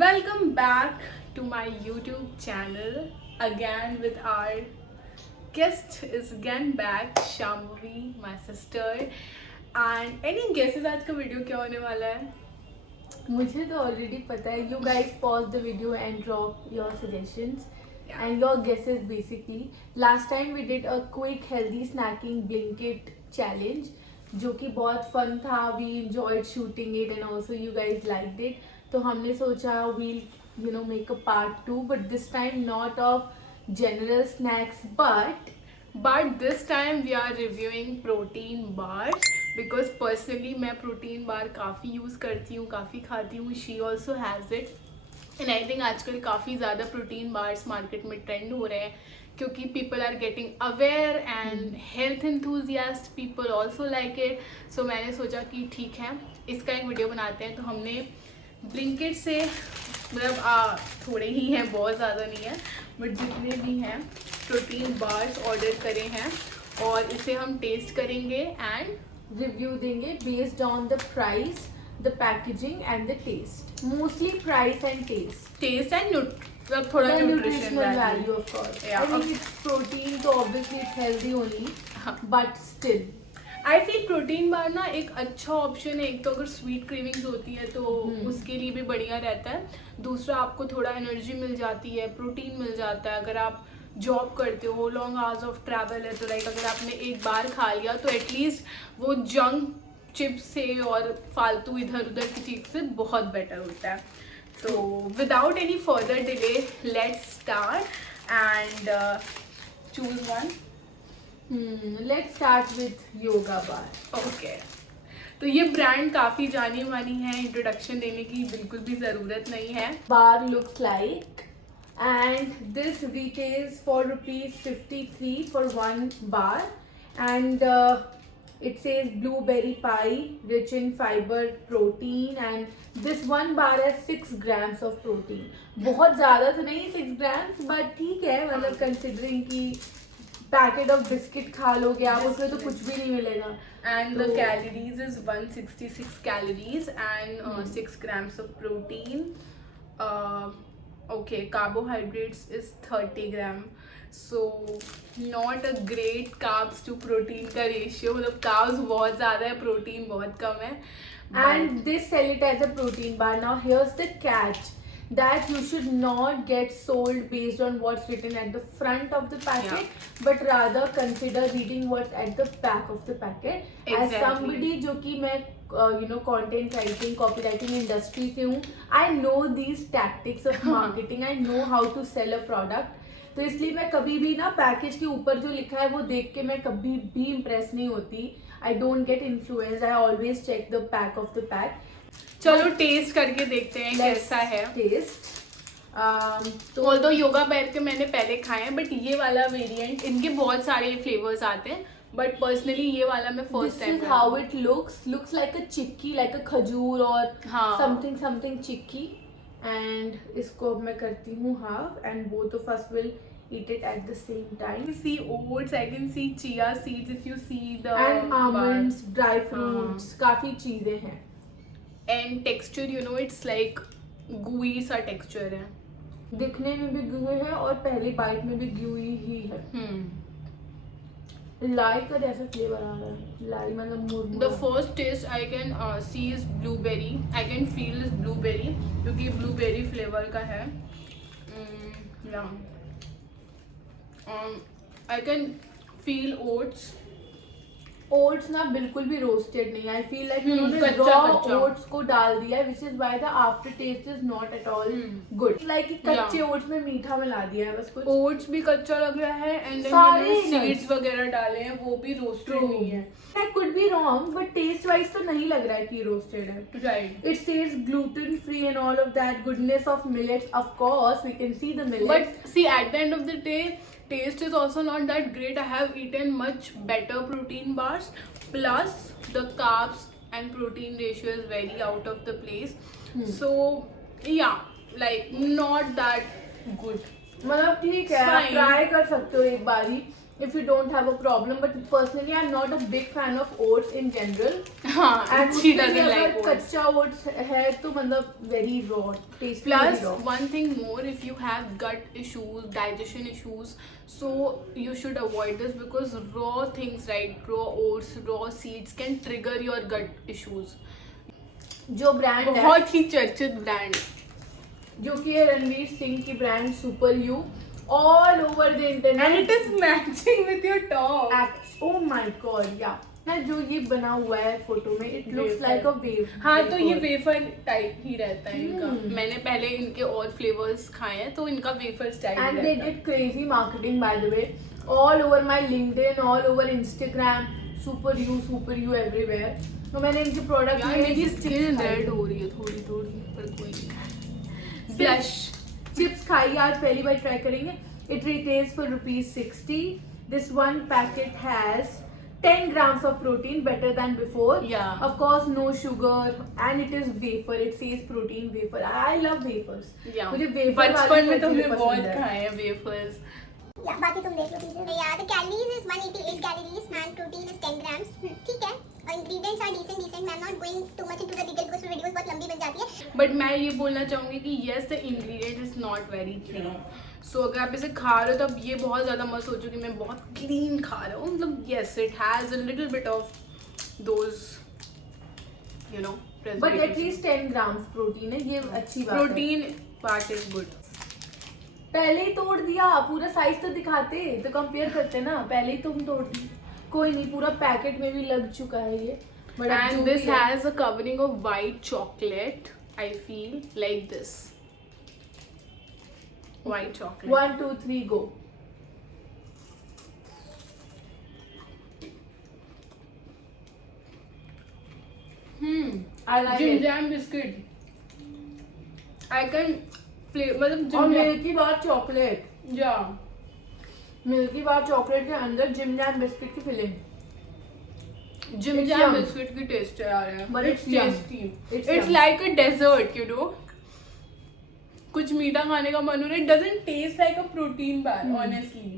Welcome back to my YouTube channel again with our guest is again back, Shambhavi, my sister. And any guesses आज का video क्या होने वाला है? मुझे तो ऑलरेडी पता है. You guys pause the video and drop your suggestions and your guesses basically. Last time we did a quick healthy snacking Blinkit challenge जो कि बहुत fun था. We enjoyed shooting it and also you guys liked it. तो हमने सोचा we'll make a part 2, but this time not of general snacks But this time we are reviewing protein bars because personally मैं protein bar काफ़ी use करती हूँ, काफ़ी खाती हूँ. She also has it. And I think आजकल काफ़ी ज़्यादा protein bars मार्केट में ट्रेंड हो रहे हैं क्योंकि people are getting aware and health enthusiast people also like it. So मैंने सोचा कि ठीक है इसका एक वीडियो बनाते हैं. तो हमने Blinkit से मतलब थोड़े ही हैं, बहुत ज़्यादा नहीं है, बट जितने भी हैं प्रोटीन बार्स ऑर्डर करे हैं और इसे हम टेस्ट करेंगे एंड रिव्यू देंगे based on the price, the packaging and the taste. Mostly price and taste. मतलब थोड़ा The nutrition nutritional value of course. Yeah, I mean it's protein, so obviously it's healthy only. But still. I feel protein bar ना एक अच्छा option है. एक तो अगर sweet cravings होती है तो उसके लिए भी बढ़िया रहता है. दूसरा आपको थोड़ा एनर्जी मिल जाती है, प्रोटीन मिल जाता है. अगर आप जॉब करते हो, लॉन्ग आवर्स ऑफ ट्रैवल है, तो लाइक अगर आपने एक बार खा लिया तो एटलीस्ट वो जंक चिप्स से और फालतू इधर उधर की चीज़ से बहुत बेटर होता है. तो without any further delay let's start and choose one. Let's start with Yoga Bar. Okay तो ये ब्रांड काफ़ी जानी मानी है, इंट्रोडक्शन देने की बिल्कुल भी ज़रूरत नहीं है. Bar looks like, and this retails for rupees 53 for one bar, and it says blueberry pie, rich in fiber, protein, and this one bar has 6 grams of protein. बहुत ज़्यादा तो नहीं 6 grams, but ठीक है, मतलब considering कि packet of biscuit खा लोगे आप उसमें तो कुछ भी नहीं मिलेगा. And the calories is 166 calories and 6 grams of protein. Okay carbohydrates is 30 gram. So not a great carbs to protein का रेशियो. मतलब कार्ब्स बहुत ज़्यादा है, प्रोटीन बहुत कम है. And this sell it as a protein bar. Now here's the catch that you should not get sold based on what's written at the front of the packet, but rather consider reading what's at the back of the packet. As somebody जो कि मैं content writing, copywriting industry से हूँ, I know these tactics of marketing. I know how to sell a product. तो इसलिए मैं कभी भी ना पैकेज के ऊपर जो लिखा है वो देख के मैं कभी भी इम्प्रेस नहीं होती. I don't get influenced. I always check the back of the pack. चलो टेस्ट करके देखते हैं कैसा है. टेस्ट तो ऑल्दो योगा बैर के मैंने पहले खाए हैं, बट ये वाला वेरिएंट, इनके बहुत सारे फ्लेवर्स आते हैं, बट पर्सनली ये वाला मैं first time. This is how it looks like a chikki, like अ खजूर और समथिंग चिक्की. एंड इसको अब मैं करती हूँ half and both of us will eat it at the same time. I see oats, I can see chia seeds if you see the and almonds, dry fruits, काफी चीजें हैं. And texture, it's like gooey सा texture है. दिखने में भी gooey है और पहली बाइट में भी gooey ही है. लाई का जैसा फ्लेवर आ रहा है. लाई मतलब मुरमुरा. The first taste I can see is blueberry. I can feel is blueberry क्योंकि blueberry flavor का है. Yeah. I can feel oats. Oats ना बिल्कुल भी रोस्टेड नहीं. आई फील लाइक उन्होंने रॉ ओट्स को डाल दिया, which is why the after taste is not at all good. Like कच्चे ओट्स में मीठा मिला दिया है बस. कुछ ओट्स भी कच्चा लग रहा है एंड सारे सीड्स वगैरह डाले हैं वो भी रोस्टेड नहीं है. I could be wrong but taste wise तो नहीं लग रहा है कि रोस्टेड है. Right. It says gluten free and all of that goodness of millets. Of course we can see the millets, but see at the end of the day taste is also not that great. I have eaten much better protein bars, plus the carbs and protein ratio is very out of the place. So yeah, like not that good. मतलब ठीक है, try कर सकते हो एक बारी. if you don't have a problem. But personally, I'm not a big fan of oats in general. हाँ, And she उसमें भी doesn't अगर like oats. कच्चा oats है तो मतलब very raw, tasty Plus, very raw. one thing more, if you have gut issues, digestion issues, so you should avoid this because raw things, right? Raw oats, raw seeds can trigger your gut issues. जो brand है बहुत ही चर्चित brand, जो कि है रणवीर सिंह की brand super you, all over the internet. and it is matching with your top. Oh my god, yeah. ना जो ये बना हुआ है फोटो में, it looks Wafer. like a wave. हाँ, तो ये वेफर टाइप ही रहता है इनका. मैंने पहले इनके और फ्लेवर्स खाए हैं, तो इनका वेफर स्टाइल And रहता they है. did crazy marketing, by the way, all over my LinkedIn, all over Instagram, super you everywhere. तो मैंने इनके प्रोडक्ट यार मेरी स्किन रेड हो रही है थोड़ी थोड़ी, पर कोई नहीं. ब्लश. चिप्स खाइए, आज पहली बार ट्राई करेंगे. It retails for ₹60. This one packet has 10 grams of protein, better than before. Yeah. Of course, no sugar, and it is wafer. It says protein wafer. I love wafers. Yeah. मुझे wafer बचपन वाली में तो चीज़ें हमने पसंद बहुत है. खाए हैं वेफर्स. या बाकी तुम देख लो चीजें. या the calories is 188 calories and protein is 10 grams. ठीक है. और ingredients are decent. I'm not going too much into the detail because videos बहुत लंबी बन जाती है. बट मैं ये बोलना चाहूँगी कि yes the ingredient is not very clean. So अगर आप इसे खा रहे हो तो अब ये बहुत ज़्यादा मत सोचो कि मैं बहुत क्लीन खा रहा हूँ. मतलब yes it has a little bit of those you know But at least 10 grams protein है, ये अच्छी बात है. Protein part is good. पहले ही तोड़ दिया, पूरा साइज तो दिखाते तो कंपेयर करते ना. पहले ही तुम तोड़ दी. कोई नहीं, पूरा पैकेट में भी लग चुका है ये. But अब एंड जो दिस भी है- has a covering of white chocolate. I feel like this white chocolate. 1, 2, 3 go. I like Jim it. Jam biscuit. I can flavour मतलब और Jim Jam. Milky Bar chocolate. या मिल्की बार चॉकलेट के अंदर Jim Jam biscuit की filling. Jim It's Jam yum. Biscuit की taste है यार. But it's yum. tasty. It's It's yum. like a dessert, you know. कुछ मीठा खाने का मन हो रहा है. It doesn't taste like a protein bar, honestly.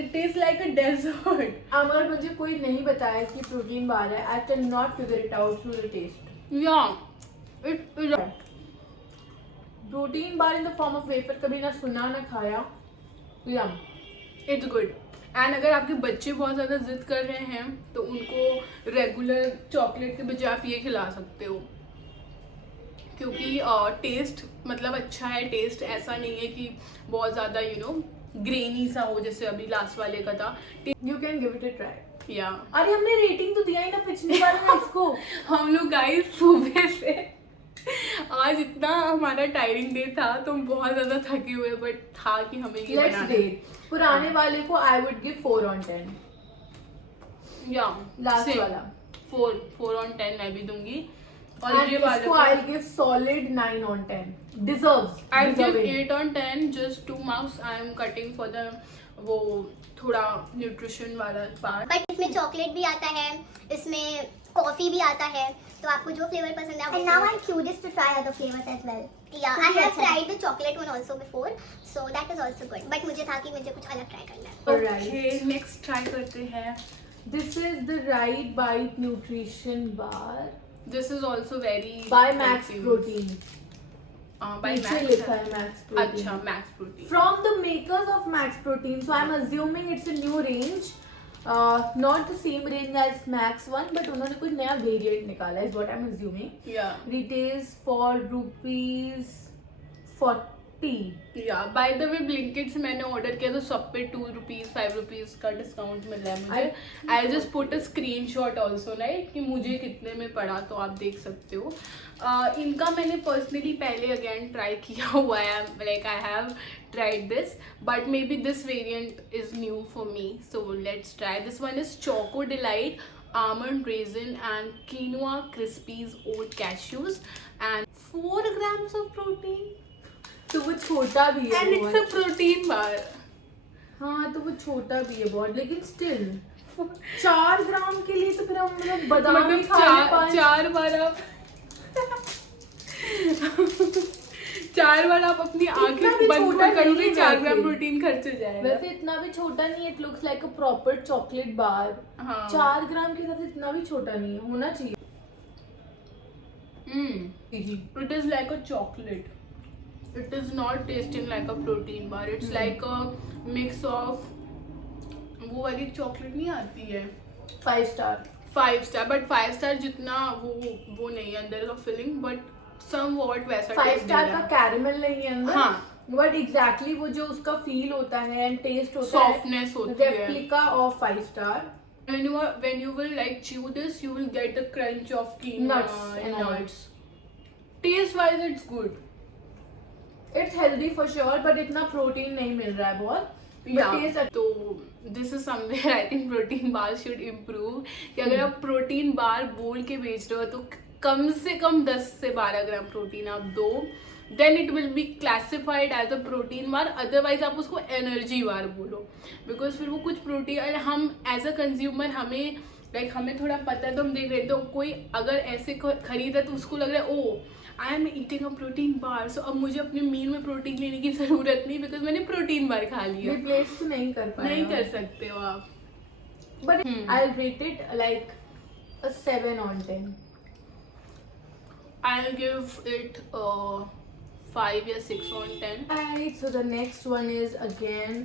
It tastes like a dessert. अगर मुझे कोई नहीं बताया कि प्रोटीन बार है, I cannot figure it out through the taste. Yeah. It is. Protein bar in the form of wafer कभी ना सुना ना खाया. यम. It's good. एंड अगर आपके बच्चे बहुत ज़्यादा जिद कर रहे हैं तो उनको रेगुलर चॉकलेट के बजाय आप ये खिला सकते हो, क्योंकि टेस्ट मतलब अच्छा है. टेस्ट ऐसा नहीं है कि बहुत ज़्यादा यू नो ग्रेनी सा हो जैसे अभी लास्ट वाले का था. You can give it a try. या अरे हमने रेटिंग तो दिया ही ना पिछली बार में इसको. हम लोग गाइस सुबह से आज इतना हमारा टायरिंग डे था तो हम बहुत ज़्यादा थके हुए, बट था कि हमें ये लेट्स बनाना है. डेट. पुराने वाले को आई वुड गिव 4 on 10. या लास्ट वाला. 4 on 10 मैं भी दूंगी. और And ये वाले इसको I give solid 9 on 10. Deserves. I give Deserving. 8 on 10, just 2 marks I am cutting for the वो थोड़ा न्यूट्रिशन वाला पार्ट. बट इसमें चॉकलेट भी आता है, इसमें कॉफी भी आता है, तो आपको जो फ्लेवर पसंद है. And now I'm curious to try other flavors as well. Yeah, I have tried the chocolate one also before, so that is also good. But मुझे था कि मुझे कुछ अलग ट्राई करना है. Alright. Okay, next try करते हैं. This is the Right Bite Nutrition Bar This is also very by Max confused. Protein. By नीचे Max. लिखा है Max Protein. अच्छा, Max Protein. From the makers of Max Protein, so I'm assuming it's a new range. Not the same range as Max one, but उन्होंने कुछ नया variant निकाला है, is what I'm assuming. Yeah. Retails for ₹40. Yeah. By the way, Blinkit से मैंने order किया तो सब पे ₹2, ₹5 का डिस्काउंट मिल रहा है मुझे. I just put a screenshot also right कि मुझे कितने में पड़ा, तो आप देख सकते हो. इनका मैंने पर्सनली पहले अगेन ट्राई किया हुआ है. Like I have tried this, but maybe this variant is new for me, so let's try. This one is Choco Delight, almond raisin and quinoa crispies oat cashews and 4 grams of protein, तो वो छोटा भी है and it's a बहुत. protein bar. हाँ, तो वो छोटा भी है बहुत, लेकिन स्टिल 4 ग्राम के लिए तो फिर हम मतलब बादाम ही मतलब खा ले पाए. 4 बार आप 4 बार आप अपनी इतना आंखें भी बंद छोटा करोगे नहीं है 4 ग्राम वैसे। प्रोटीन खर्च हो जाएगा। वैसे इतना भी छोटा नहीं है, it looks like a proper chocolate bar. हाँ 4 ग्राम के साथ इतना भी छोटा नहीं है, होना चाहिए। It is like a chocolate. It is not tasting like a protein bar. It's like a mix of वो वाली चॉकलेट नहीं आती है 5 स्टार। 5 स्टार, बट 5 स्टार जितना वो नहीं है अंदर का फिलिंग, बट सम वॉट वैसा 5 taste स्टार दे का रहा है। कैरेमल नहीं है अंदर। हाँ बट एग्जैक्टली वो जो उसका फील होता है एंड टेस्ट होता है, सॉफ्टनेस होती है। Replica of 5 star. When you will like chew this, you will get a crunch of quinoa Nuts and all. nuts. Taste wise, it's good. It's healthy for sure, but इतना protein नहीं मिल रहा है बहुत। Yeah. taste तो this is somewhere I think protein bar should improve, कि अगर आप protein bar बोल के बेच रहे हो तो कम से कम 10 से 12 ग्राम प्रोटीन आप दो, then it will be classified as a protein bar. Otherwise आप उसको एनर्जी बार बोलो, बिकॉज फिर वो कुछ प्रोटीन, और हम एज अ कंज्यूमर हमें थोड़ा पता है तो हम देख रहे हैं, तो कोई अगर ऐसे खरीदा तो उसको लग रहा है oh I am eating a protein bar, so अब मुझे अपने मील में प्रोटीन लेने की जरूरत नहीं, बिकॉज मैंने प्रोटीन बार खा लिया। रिप्लेस तो नहीं कर पाएगा। नहीं कर सकते हो आप। But I will rate it like a 7 on 10. I'll give it 5 या 6 on 10. Alright, so the next one is again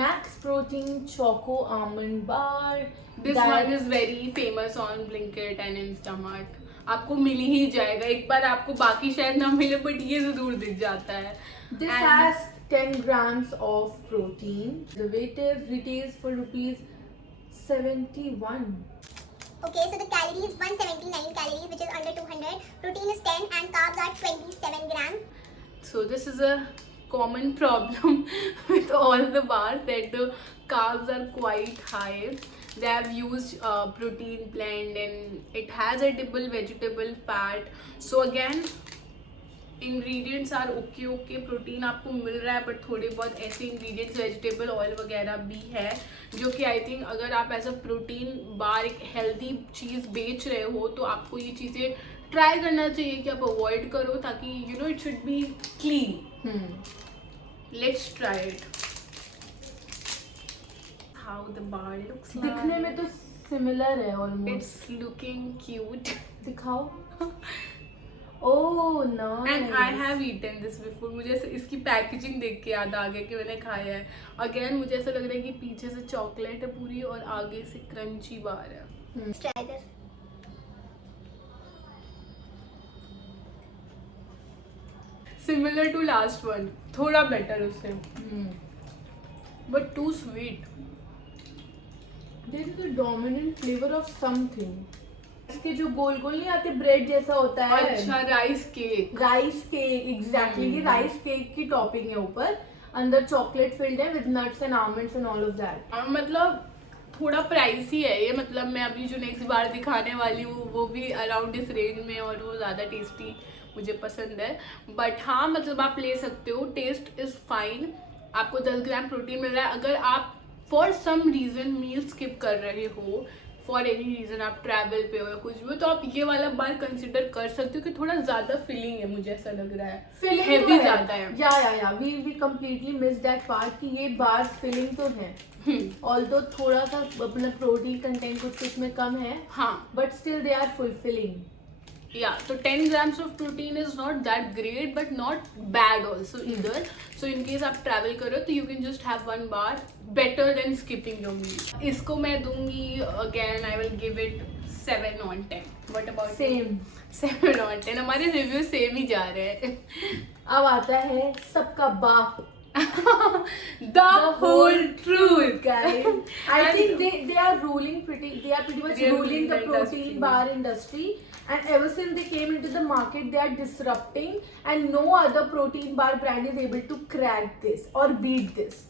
Max Protein Choco Almond Bar. This one is very famous on Blinkit and Instamart. आपको मिल ही जाएगा, एक बार आपको बाकी शायद ना मिले but ये जरूर दिख जाता है। This And- has 10 grams of protein. The weight retails for ₹71. Okay, so the calories 179 calories, which is under 200. Protein is 10 and carbs are 27 gram. So this is a common problem with all the bars, that the carbs are quite high. They have used protein blend and it has edible vegetable fat. So again, ingredients are okay. Protein आपको मिल रहा है, but थोड़े बहुत ऐसे ingredients vegetable oil वगैरह भी है, जो कि आई थिंक अगर आप एज अ प्रोटीन बार एक हेल्दी चीज़ बेच रहे हो तो आपको ये चीज़ें ट्राई करना चाहिए कि आप अवॉइड करो, ताकि you know it should be clean. Let's try it how the bar looks like. दिखने में तो सिमिलर है ऑलमोस्ट। It's looking cute. दिखाओ। Oh no. And I have eaten this before. मुझे ऐसे इसकी पैकेजिंग देख के याद आ गया कि मैंने खाया है। अगेन मुझे ऐसा लग रहा है कि पीछे से चॉकलेट है पूरी और आगे से क्रंची बार है। Let's try this. Similar to last one, थोड़ा बेटर उससे, but too sweet. There is a dominant flavor of something. इसके जो गोल गोल नहीं आते, ब्रेड जैसा होता है। अच्छा, rice cake. Rice cake, exactly. ये राइस केक की टॉपिंग है ऊपर, अंदर चॉकलेट फिल्ड है with nuts and almonds and all of that. मतलब थोड़ा प्राइसी है ये, मतलब मैं अभी जो नेक्स्ट बार दिखाने वाली हूँ वो भी अराउंड इस रेंज में, और वो ज़्यादा टेस्टी मुझे पसंद है। बट हाँ, मतलब आप ले सकते हो, टेस्ट इज़ फाइन। आपको 10 ग्राम प्रोटीन मिल रहा है। अगर आप for some reason meal skip कर रहे हो, फॉर एनी रीज़न आप ट्रैवल पे हो या कुछ भी हो, तो आप ये वाला बार कंसिडर कर सकते हो कि थोड़ा ज़्यादा फिलिंग है, मुझे ऐसा लग रहा है। फिलिंग हेवी ज़्यादा है। या we completely miss that part कि ये बार फिलिंग तो है, ऑल्दो थोड़ा सा अपना प्रोटीन कंटेंट कुछ में कम है, हाँ, but still they are fulfilling. yeah, so 10 grams of protein is not that great but not bad also either. So in case आप travel करो तो you can just have one bar, better than skipping your meal. इसको मैं दूंगी, again I will give it 7 on 10. What about you? Same. 7 on 10. हमारे review same ही जा रहे हैं। अब आता है सबका बाप, The whole truth. guys. I think they are pretty much They are ruling the the protein industry. bar industry, and ever since they came into the market they are disrupting, and no other protein bar brand is able to crack this or beat this.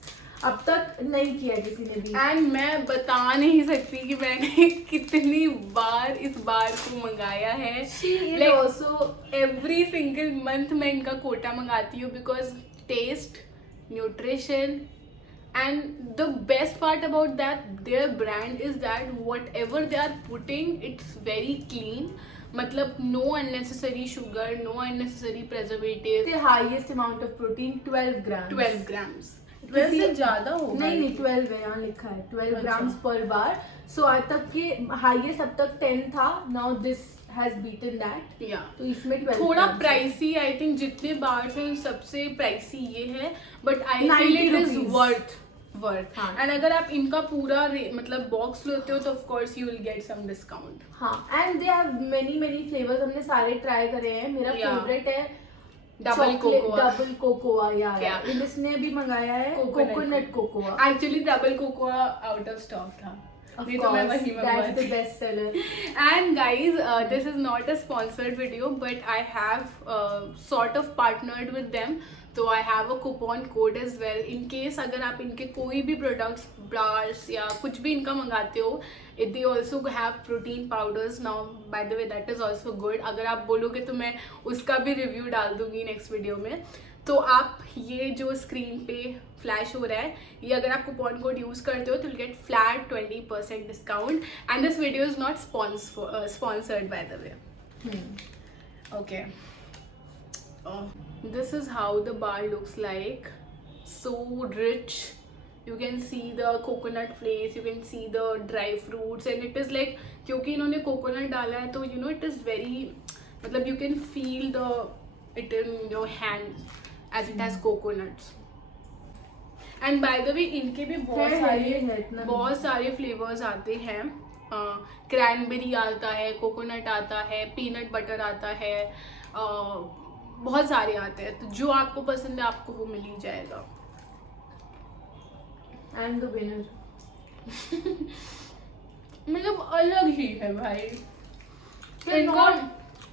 अब तक नहीं किया किसी ने भी। And मैं बता नहीं सकती कि मैंने कितनी बार इस बार को मंगाया है। She is Like, also every single month मैं इनका कोटा मंगाती हूँ, because taste, nutrition, and the best part about that there brand is that whatever they are putting, it's very clean. मतलब no unnecessary sugar, no unnecessary preservative. The highest amount of protein 12 grams. 12 grams. 12 से ज़्यादा होगा। नहीं 12 है, यहाँ लिखा है 12 अच्छा। grams per bar. So आज तक के highest अब तक 10 था. Now this has beaten that. Yeah. तो इसमें 12 थोड़ा grams. प्राइसी, आई थिंक जितने बार्स हैं सबसे प्राइसी ये है, but I 90 feel it is rupees. Worth हाँ. एंड अगर आप इनका पूरा मतलब बॉक्स लेते हो तो of course you will get some discount. हाँ, and they have many flavors. हमने सारे ट्राई करे हैं. मेरा Yeah. फेवरेट है डबल कोकोआ. डबल कोकोआ यार. Yeah. इसने भी मंगाया है coconut cocoa. Actually double cocoa out of stock था. Of नहीं तो मैं course, वही that's the मंगवाती. best seller. And guys, this is not a sponsored video, but I have sort of partnered with them. तो I have a coupon code as well. In case अगर आप इनके कोई भी products, bars या कुछ भी इनका मंगाते हो, they also have protein powders now. By the way, that is also good. अगर आप बोलोगे तो मैं उसका भी review डाल दूंगी next video में. तो आप ये जो स्क्रीन पे फ्लैश हो रहा है, ये अगर आप कूपन कोड यूज़ करते हो तो will get flat 20% discount. And this video is not sponsored by the way. Okay, this is how the bar looks like. So rich. You can see the coconut flakes, you can see the dry fruits, and it is like क्योंकि इन्होंने coconut डाला है तो you know it is very, मतलब you can feel it in your hands as it has coconuts. And by the way, इनके भी बहुत सारे फ्लेवर्स आते हैं. क्रैनबेरी आता है, कोकोनट आता है, पीनट बटर आता है, बहुत सारे आते हैं. तो जो आपको पसंद है आपको वो मिल ही जाएगा. And the winner. मतलब अलग ही है भाई.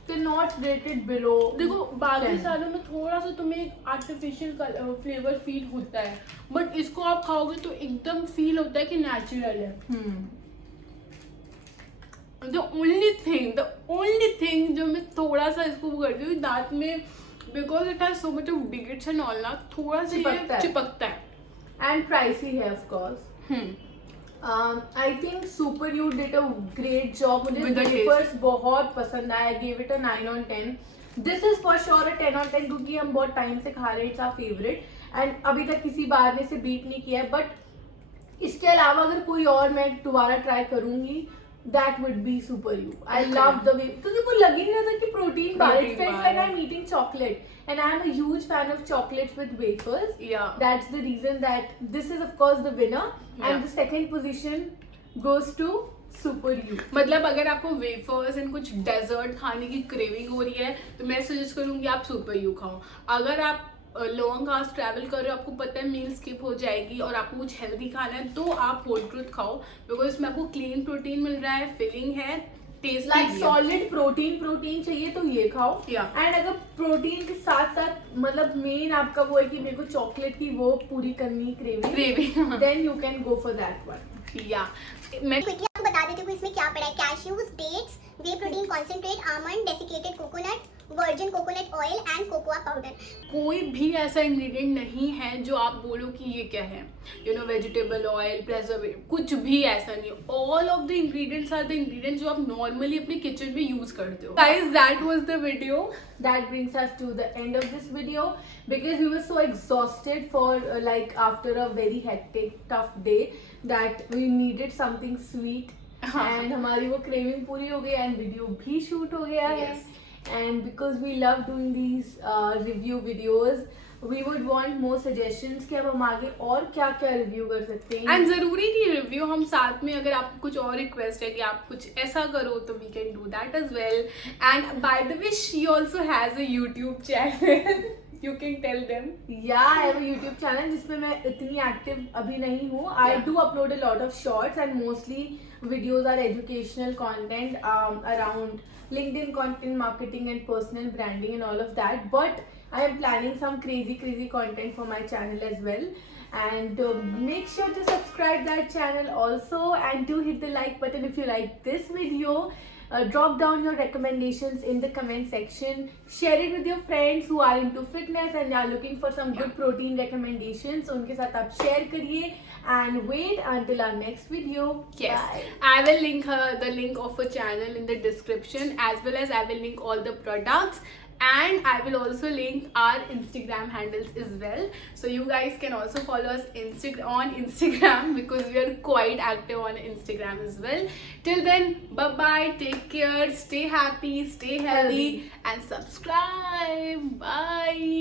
They're not rated below. देखो बाकी 10. सालों में थोड़ा सा तुम्हें आर्टिफिशियल फ्लेवर फील होता है, बट इसको आप खाओगे तो एकदम फील होता है कि नेचुरल है. द ओनली थिंग जो मैं थोड़ा सा इसको करती हूँ दांत में, because it has so much of digits and all ना, थोड़ा सा चिपकता है. And pricey है of course. I think Super You did a great job. मुझे With the wafers बहुत पसंद आया. I gave it a 9 on 10. This is for sure a 10 on 10 क्योंकि हम बहुत टाइम से खा रहे हैं. It's our favorite. And अभी तक किसी बार ने इसे बीट नहीं किया है. But इसके अलावा अगर कोई और मैं दोबारा ट्राई करूंगी, that would be Super You. I love the way, क्योंकि वो लग ही नहीं रहा था कि protein bar. It felt like I'm eating chocolate. And I am a huge fan of chocolates with wafers. Yeah. That's the reason that this is of course the winner. Yeah. And the second position goes to Super You. मतलब अगर आपको wafers and कुछ desert खाने की craving हो रही है तो मैं सजेस्ट करूंगी आप सुपर यू खाओ. अगर आप लॉन्ग आवर्स ट्रैवल कर रहे हो, आपको पता है मील स्किप हो जाएगी और आपको कुछ हेल्दी खाना है, तो आप होल ट्रूथ खाओ, बिकॉज इसमें आपको क्लीन प्रोटीन मिल रहा है, फिलिंग है, टेस्ट Like solid प्रोटीन चाहिए तो ये खाओ. Yeah. And अगर प्रोटीन के साथ साथ मतलब मेन आपका वो है कि मेरे को चॉकलेट की वो पूरी करनी craving, then you can go for that one. या मैं क्विकली आपको बता देती हूँ इसमें क्या पड़ा है. Cashews, dates, whey protein concentrate, almond, desiccated coconut, virgin coconut oil and cocoa powder. कोई भी ऐसा इंग्रेडिएंट नहीं है जो आप बोलो कि ये क्या है, you know, vegetable oil, preservative, कुछ भी ऐसा नहीं. All of the ingredients are the ingredients जो आप नॉर्मली अपने किचन में यूज करते हो. Guys, that was the video. That brings us to the end of this video because we were so exhausted for like after a very hectic tough day that we needed something sweet. And हमारी वो craving पूरी हो गई and video भी shoot हो गया है. Yes. And because we love doing these review videos, we would want more suggestions कि अब हम आगे और क्या क्या रिव्यू कर सकते हैं. एंड जरूरी नहीं रिव्यू, हम साथ में अगर आपको कुछ और रिक्वेस्ट है कि आप कुछ ऐसा करो तो we can do that as well. And by the way she also has a YouTube channel. You can tell them. Yeah, I have a YouTube channel जिसमें मैं इतनी एक्टिव अभी नहीं हूँ. I do upload a lot of shorts and mostly videos are educational content around LinkedIn content marketing and personal branding and all of that. But I am planning some crazy content for my channel as well. And make sure to subscribe that channel also and do hit the like button if you like this video. Drop down your recommendations in the comment section. Share it with your friends who are into fitness and are looking for some good protein recommendations. उनके साथ आप share करिए and wait until our next video. Yes, Bye. I will link the link of a channel in the description, as well as I will link all the products, and I will also link our Instagram handles as well, so you guys can also follow us on Instagram because we are quite active on Instagram as well. Till then, bye bye, take care, stay happy, stay healthy, and subscribe. Bye.